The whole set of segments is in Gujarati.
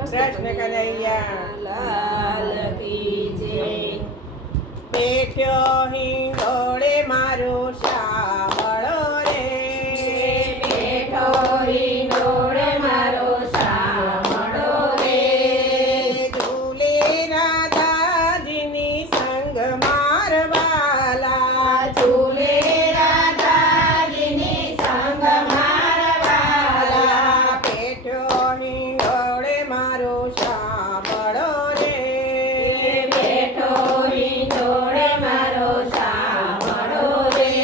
કૃષ્ણ કનૈયા લાલ કી જય. બેઠ્યો હિંડોળે મારો શામળો રે, બેઠો હિંડોળે મારો શામળો રે. ઝૂલે રાધાજીની સંગ મારવાલા, ઝૂલે રાધાજીની સંગ મારવાલા. બેઠ્યો હિંડોળે મારો શામળો રે, બેઠો હિંડોળે મારો શામળો રે.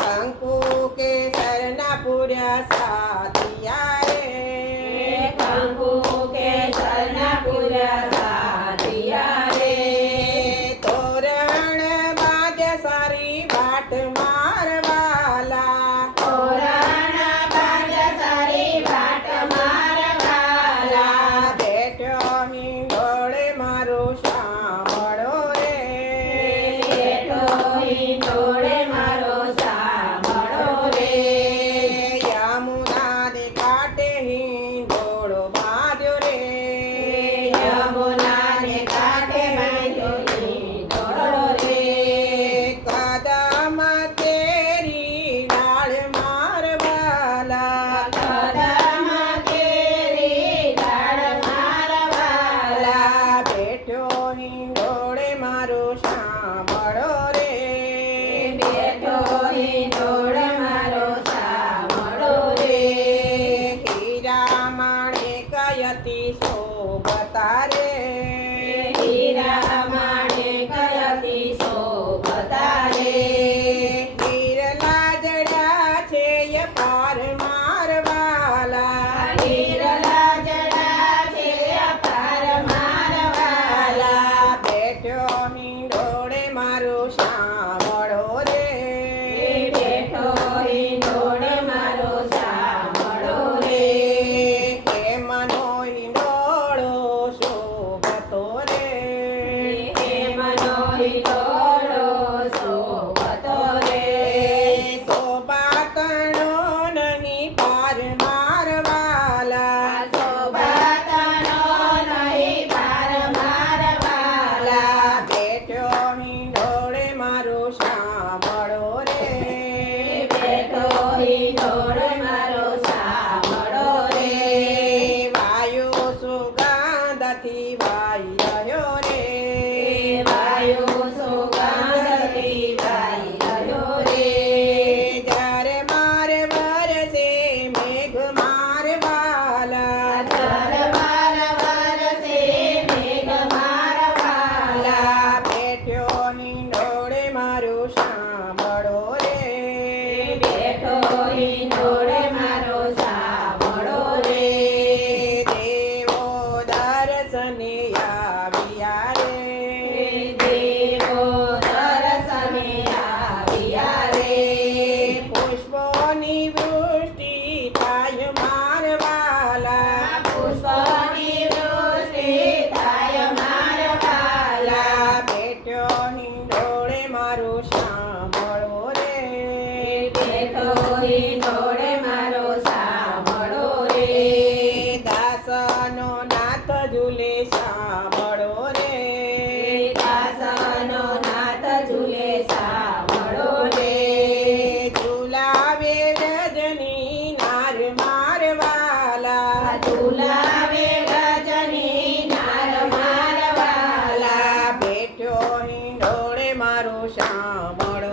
કંકુ કેસરના પૂર્યા સાથિયા રે, કંકુ કેસરના પૂર્યા સાથિયા રે. તોરણ બાજે સારી વાટ મારવાલા, તોરણ બાજ સારી વાટ મારવાલા. બેઠ્યો હિંડોળે મારો શામળો રે, બેઠો હિંડોળે મારો શામળો રે. યમુનાને કાંઠે હિંડોળો બાંધ્યો રે, યમુનાને કાંઠે બાંધ્યો હિંડોળો રે. કદમ તેરી ડાળ મારવાલા, કદમ કેરી ડાળ મારવાલા. બેઠ્યો હિંડોળે મારો શામળો રે, બેઠો હિંડોળે મારો શામળો રે. હીરા માણેકયતી શોભતા રે, હીરા માણેકયતી શોભતા રે. હીરલા જડા છે અપાર મારવાલા, હીરલા જડા છે અપાર મારવાલા. બેઠ્યો હિંડોળે મારો શામળો રે, બેઠો હિંડોળે મારો શામળો રે. હે મનો હિંડોળો શોભતો રે, હેમનો હિંડોળો શોભતો રે. શોભાતણો નહીં પાર મારવાલા, શોભાતણો નહીં પાર મારવાલા. બેઠ્યો હિંડોળે મારો શામળો રે, બેઠો હિંડોળે મારો શામળો રે. વાયુ સુગંધથી વાઈ રહ્યો રે, વાયુ સુગંધથી વાઈ રહ્યો રે. જ્યારે મારે વરસે મેઘ મારવાલા, તરવાર વરસે મેઘ મારવાલા. બેઠ્યો હિંડોળે મારો શામળો રે, બેઠો હિંડોળે મારો શામળો રે. દેવો દર્શને આવ્યા રે, દેવો દર્શને આવ્યા રે. પુષ્પોની વૃષ્ટિ થાય મારવાલા, પુષ્પની વૃષ્ટિ થાય મારવાલા. બેઠ્યો હિંડોળે મારો શામળો રે, બેઠો હિંડોળે મારો શામળો રે. દાસનો નાથ ઝૂલે શામળો રે, દાસનો નાથ ઝૂલે શામળો રે. ઝુલાવે રજની નાર મારવાલા, ઝુલાવે ગજની નાર મારવાલા. બેઠ્યો હિંડોળે મારો શામળો